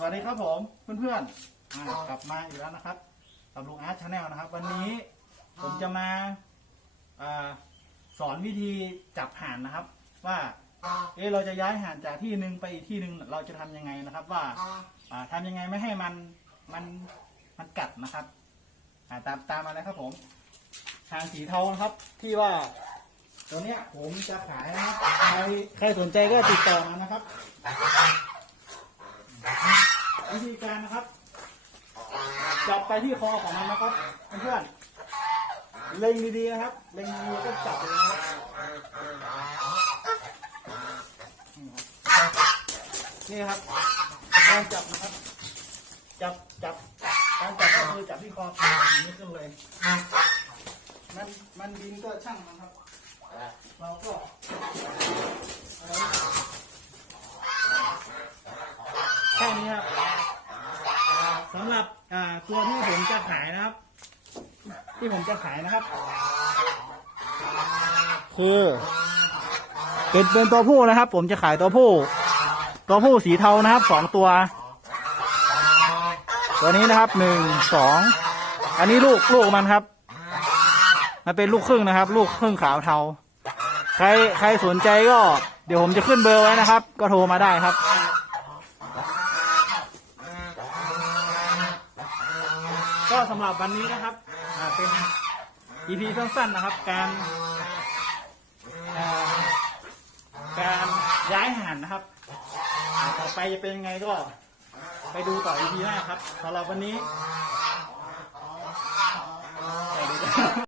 สวัสดีครับผมเพื่อนๆอ่ากลับมาอีกแล้วนะครับกับลุงอาร์ตชาแนลนะครับ วันนี้ผมจะมาอาสอนวิธีจับห่านนะครับ ว่าเอะเราจะย้ายห่านจากที่หนึ่งไปอีกที่หนึ่งเราจะทำยังไงนะครับ ว่าอ่าทำยังไงไม่ให้มันมันมันกัดนะครับอ่าตามตามมาเลยครับผมห่านสีเทานะครับ ที่ว่า ตัวเนี้ยผมจะขายนะครับใครใครสนใจก็ติดต่อมานะครับ วิธีการนะครับ จับไปที่คอของมันนะครับเพื่อนเล็งดีๆนะครับ เล็งดีๆก็จับเลยนะครับนี่ครับการจับนะครับ จับจับการจับก็คือจับที่คออย่างนี้ขึ้นเลยมันมันบินก็ช่างมันครับ เราก็เอาไว้แค่นี้ครับ สำหรับอ่าตัวที่ผมจะขายนะครับ ที่ผมจะขายนะครับ คือเป็นเป็นตัวผู้นะครับ ผมจะขายตัวผู้ ตัวผู้สีเทานะครับสองตัว ตัวนี้นะครับหนึ่งสองอันนี้ลูกลูกมันครับ มันเป็นลูกครึ่งนะครับ ลูกครึ่งขาวเทา ใครใครสนใจก็ เดี๋ยวผมจะขึ้นเบอร์ไว้นะครับ ก็โทรมาได้ครับ ก็สำหรับวันนี้นะครับอ่าเป็น EP สั้นๆนะครับ การอ่าการย้ายห่านนะครับอ่าต่อไปจะเป็นยังไงก็ไปดูต่อ EP หน้าครับสำหรับวันนี้